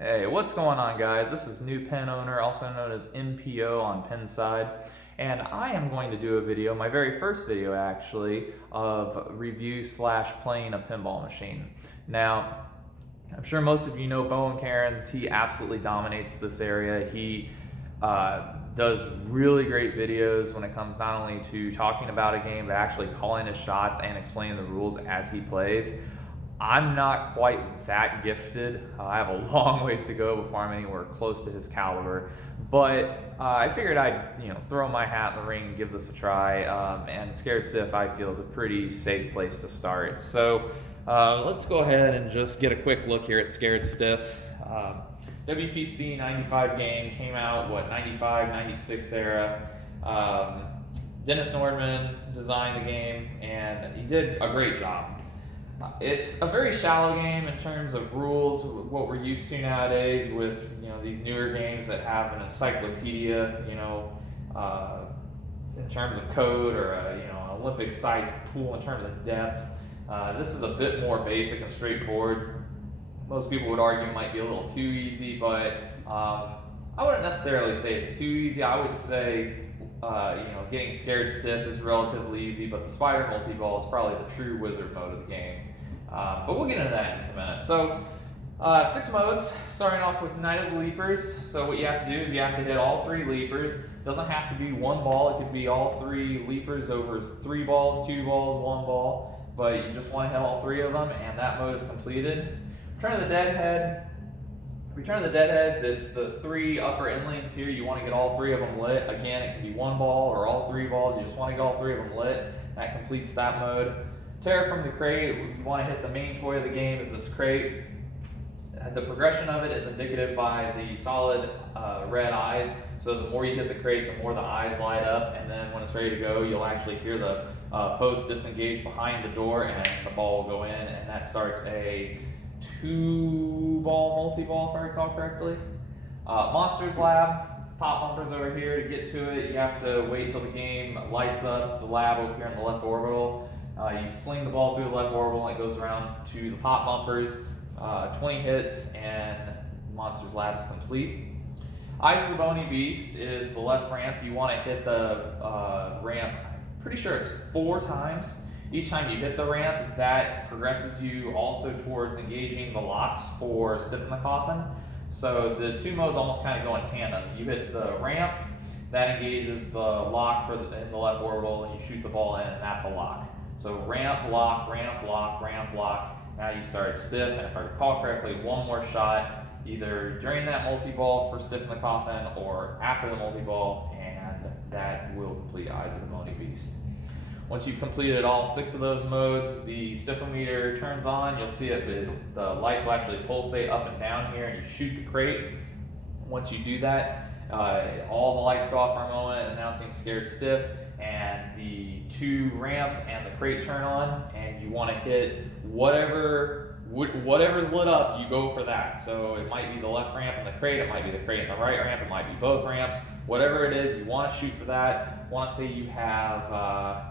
Hey, what's going on, guys? This is New Pen Owner, also known as MPO on Pinside, and I am going to do a video, my very first video actually, of review slash playing a pinball machine. Now, I'm sure most of you know Bowen Cairns. He absolutely dominates this area. He does really great videos when it comes not only to talking about a game, but actually calling his shots and explaining the rules as he plays. I'm not quite that gifted. I have a long ways to go before I'm anywhere close to his caliber. But I figured I'd throw my hat in the ring and give this a try. And Scared Stiff I feel is a pretty safe place to start. So let's go ahead and just get a quick look here at Scared Stiff. WPC 95 game came out, 95, 96 era. Dennis Nordman designed the game, and he did a great job. It's a very shallow game in terms of rules, what we're used to nowadays with these newer games that have an encyclopedia, in terms of code, or an Olympic-sized pool in terms of depth. This is a bit more basic and straightforward. Most people would argue it might be a little too easy, but I wouldn't necessarily say it's too easy. I would say getting Scared Stiff is relatively easy, but the Spider Multi-Ball is probably the true wizard mode of the game. But we'll get into that in just a minute. So, 6 modes, starting off with Night of the Leapers. So what you have to do is you have to hit all 3 leapers. It doesn't have to be one ball, it could be all 3 leapers over 3 balls, 2 balls, 1 ball. But you just want to hit all 3 of them, and that mode is completed. Return of the Deadheads, it's the 3 upper end lanes here. You want to get all 3 of them lit. Again, it can be 1 ball or all 3 balls. You just want to get all 3 of them lit. That completes that mode. Terror from the Crate, you want to hit the main toy of the game is this crate. The progression of it is indicated by the solid red eyes. So the more you hit the crate, the more the eyes light up, and then when it's ready to go, you'll actually hear the post disengage behind the door, and the ball will go in, and that starts a 2-ball multi-ball, if I recall correctly. Monsters Lab, it's the top bumpers over here. To get to it, you have to wait till the game lights up the lab over here in the left orbital. You sling the ball through the left orbital, and it goes around to the pop bumpers. 20 hits, and Monsters Lab is complete. Eyes of the Bony Beast is the left ramp. You want to hit the ramp, I'm pretty sure it's 4 times. Each time you hit the ramp, that progresses you also towards engaging the locks for Stiffen the Coffin. So the 2 modes almost kind of go in tandem. You hit the ramp, that engages the lock in the left orbital, and you shoot the ball in, and that's a lock. So ramp, lock, ramp, lock, ramp, lock. Now you start Stiff, and if I recall correctly, 1 more shot, either during that multi-ball for Stiffen the Coffin or after the multi-ball, and that will complete Eyes of the Bony Beast. Once you've completed all 6 of those modes, the Stiffometer turns on. You'll see it, the lights will actually pulsate up and down here, and you shoot the crate. Once you do that, all the lights go off for a moment, announcing Scared Stiff, and the 2 ramps and the crate turn on, and you want to hit whatever's lit up, you go for that. So it might be the left ramp and the crate, it might be the crate and the right ramp, it might be both ramps. Whatever it is, you want to shoot for that. Want to say you have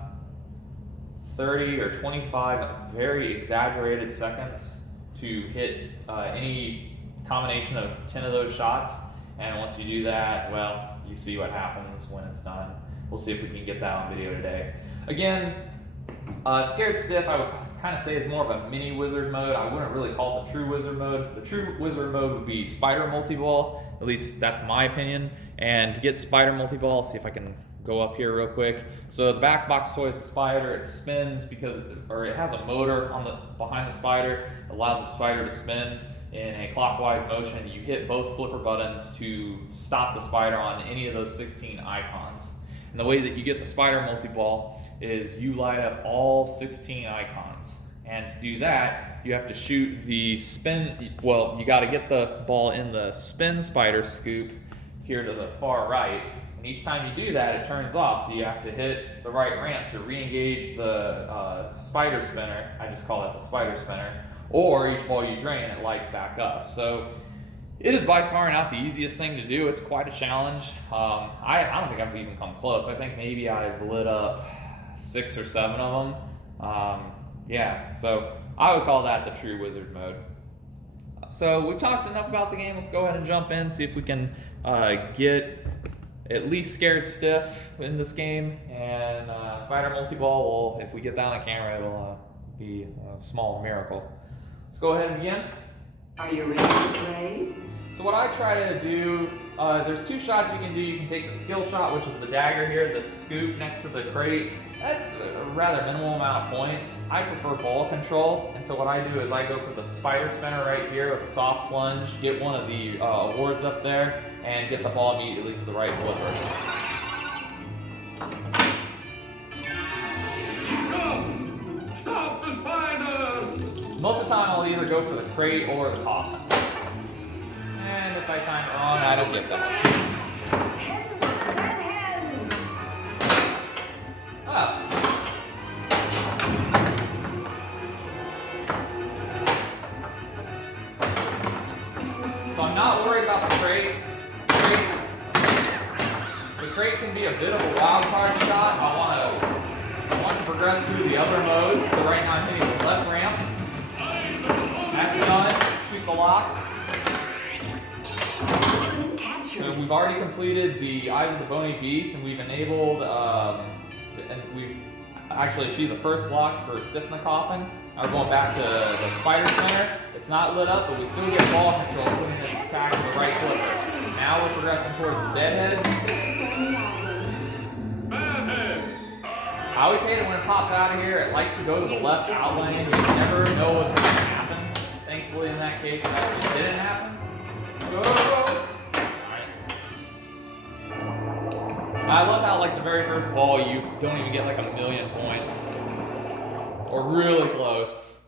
30 or 25 very exaggerated seconds to hit any combination of 10 of those shots. And once you do that, well, you see what happens when it's done. We'll see if we can get that on video today. Again, Scared Stiff, I would kind of say is more of a mini wizard mode. I wouldn't really call it the true wizard mode. The true wizard mode would be Spider Multi-Ball. At least that's my opinion. And to get Spider Multi-Ball, see if I can go up here real quick. So the back box toy is the spider. It spins or it has a motor behind the spider. It allows the spider to spin in a clockwise motion. You hit both flipper buttons to stop the spider on any of those 16 icons. And the way that you get the Spider Multi-Ball is you light up all 16 icons. And to do that, you have to shoot the spin, well, you got to get the ball in the spin spider scoop here to the far right. And each time you do that, it turns off. So you have to hit the right ramp to re-engage the spider spinner. I just call it the spider spinner. Or each ball you drain, it lights back up. So it is by far not the easiest thing to do. It's quite a challenge. I don't think I've even come close. I think maybe I've lit up 6 or 7 of them. Yeah, so I would call that the true wizard mode. So we've talked enough about the game. Let's go ahead and jump in, see if we can get at least Scared Stiff in this game. And Spider Multi-Ball, well, if we get that on camera, it'll be a small miracle. Let's go ahead and begin. Are you ready to play? So what I try to do, there's two shots you can do. You can take the skill shot, which is the dagger here, the scoop next to the crate. That's a rather minimal amount of points. I prefer ball control, and so what I do is I go for the spider spinner right here with a soft plunge, get one of the awards up there, and get the ball immediately to the right flipper. Stop the spider! Most of the time I'll either go for the crate or the coffin. And if I time it wrong, I don't get that. Ah. So I'm not worried about the crate. The crate can be a bit of a wild card shot. I want to progress through the other modes. So right now I'm hitting the left ramp. That's done. Shoot the lock. So we've already completed the Eyes of the Bony Beast, and we've enabled, and we've actually achieved the first lock for Stiff in the Coffin. Now we're going back to the Spider Spinner. It's not lit up, but we still get ball control, putting it back to the right flipper. Now we're progressing towards the Deadhead. I always hate it when it pops out of here. It likes to go to the left outlane. You never know what's going to happen. Thankfully, in that case, it actually didn't happen. Go! I love how, like, the very first ball, you don't even get like 1,000,000 points. Or really close.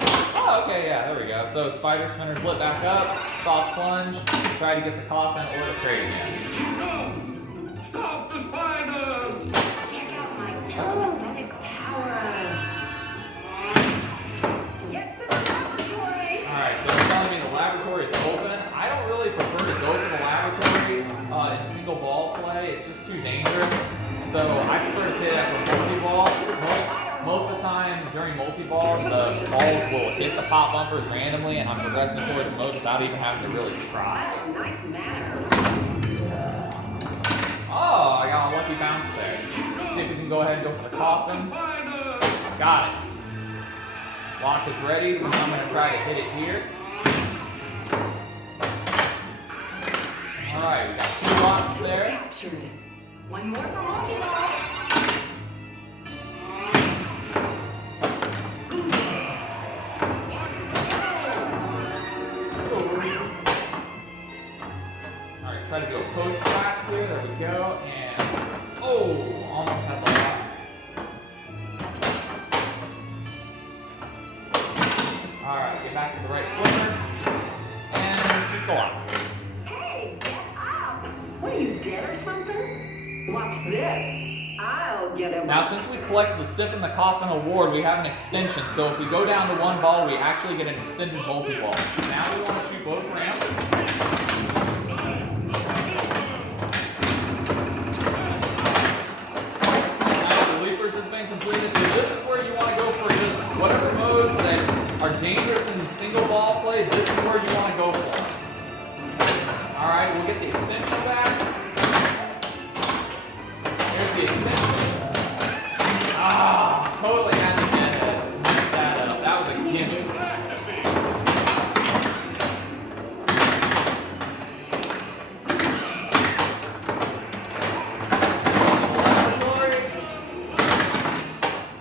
Oh, okay, yeah, there we go. So, Spider Spinner's lit back up, soft plunge, try to get the coffin or the crate again. Stop the spider! Check out my telekinetic power. Get to the laboratory. Alright, so it's telling me the laboratory is open. I don't really prefer to go to the laboratory in single ball play. It's just too dangerous. So I prefer to say that for multi-ball. Most of the time during multi-ball, the balls will hit the pop bumpers randomly, and I'm progressing towards the mode without even having to really try. What a nice manner. Oh, I got a lucky bounce there. Let's see if we can go ahead and go for the coffin. Got it. Lock is ready, so now I'm going to try to hit it here. Alright, we got 2 locks there. Captured it. One more for multi-ball. Alright, try to do a post blast here. There we go. And oh, almost had the lock. Alright, get back to the right flipper. And shoot the lock. Hey, get up! What are you, dead or something? Watch this. I'll get him. Now, since we collected the Stiff in the Coffin award, we have an extension. So if we go down to 1 ball, we actually get an extended multi-ball. Now we want to shoot both ramps. Now the leapers has been completed. So this is where you want to go for just whatever modes that are dangerous in single ball play. This is where you want to go for. All right, we'll get the extension back. Here's the extension. Ah, totally had to get that up. That was a gimmick.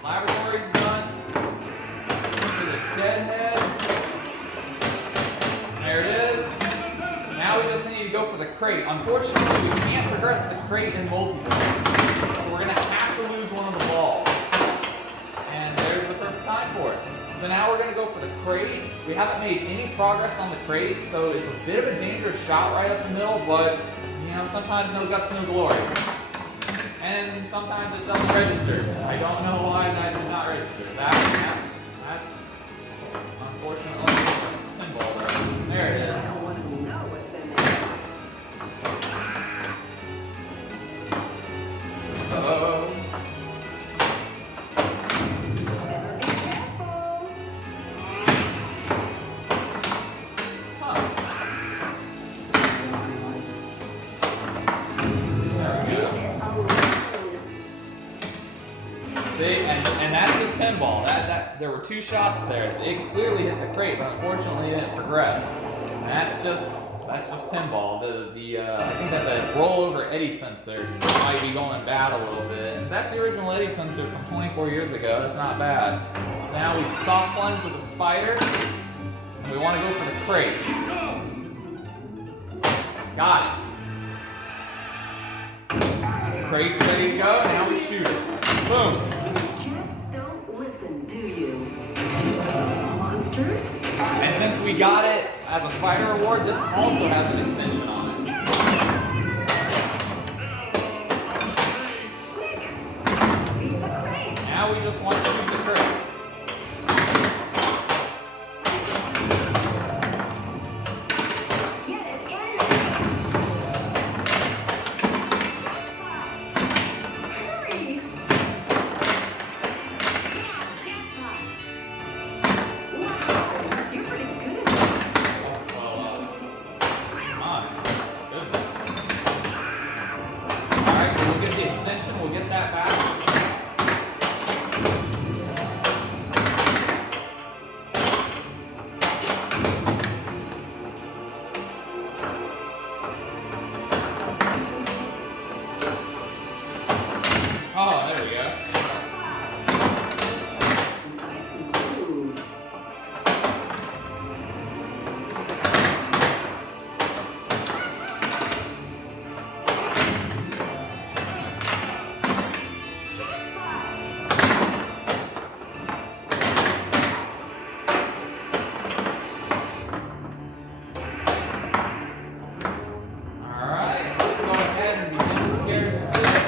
Laboratory's done. To the Deadhead. There it is. Now we just need to go for the crate. Unfortunately, we can't progress the crate in multi-ball. So we're going to have to lose one of the balls. And there's the perfect time for it. So now we're going to go for the crate. We haven't made any progress on the crate, so it's a bit of a dangerous shot right up the middle, but, you know, sometimes no guts, no glory. And sometimes it doesn't register. I don't know why that did not register. That's unfortunately a pinball there. There it is. I don't want to know what's in there. Uh-oh. Better be careful. pinball. That there were 2 shots there. It clearly hit the crate, but unfortunately it didn't progress. And that's just pinball. I think that the rollover eddy sensor might be going bad a little bit. And that's the original eddy sensor from 24 years ago. That's not bad. Now we soft plunge with the spider. And we want to go for the crate. Got it. Crate's ready to go. Now we shoot it. Boom. Just don't listen, do you? Monsters? And since we got it as a spider reward, this also has an extension on it. Now we just want to shoot the crate. Get it in! Hurry! Jackpot! Wow, you're pretty good at this. Well, my goodness. Alright, so we'll get the extension, we'll get that back. Oh, there we go. Ooh. Alright, let's go ahead and begin the scared stiff.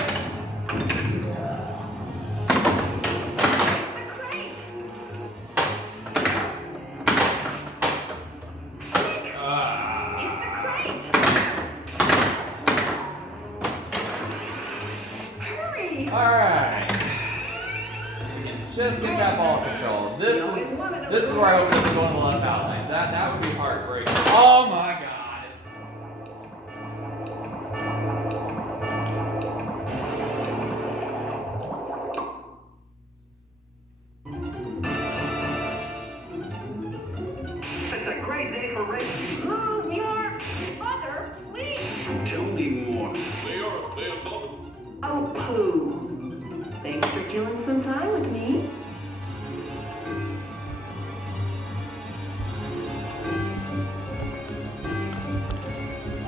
Hurry! Alright. We can just get that ball control. This is where I hope it doesn't go in the left out lane. That would be heartbreaking. Oh my god. It's a great day for racing. Move your mother, please! Tell me more. Oh, pooh. Thanks for killing some time with me.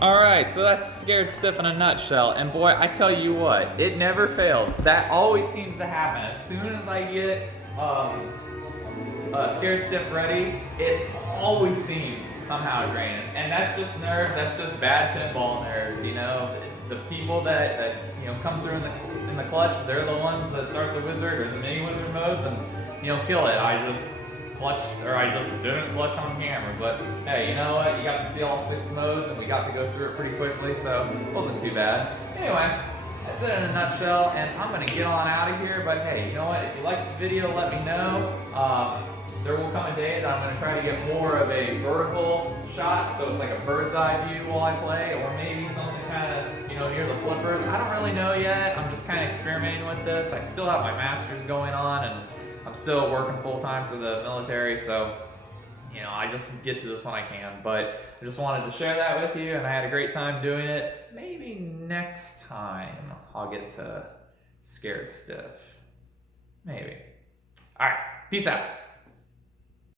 Alright, so that's Scared Stiff in a nutshell. And boy, I tell you what, it never fails. That always seems to happen. As soon as I get Scared Stiff ready, it always seems to somehow drain. And that's just nerves, that's just bad pinball nerves, you know? The people that you know come through in the clutch, they're the ones that start the wizard or the mini wizard modes and you know kill it. I just didn't clutch on camera, but hey, you know what? You got to see all 6 modes and we got to go through it pretty quickly, so it wasn't too bad. Anyway, that's it in a nutshell, and I'm gonna get on out of here, but hey, you know what? If you liked the video, let me know. There will come a day that I'm gonna try to get more of a vertical shot, so it's like a bird's eye view while I play, or maybe something kind of, you know, near the flippers. I don't really know yet. I'm just kind of experimenting with this. I still have my master's going on, and I'm still working full-time for the military, so, you know, I just get to this when I can. But I just wanted to share that with you, and I had a great time doing it. Maybe next time I'll get to Scared Stiff. Maybe. All right, peace out.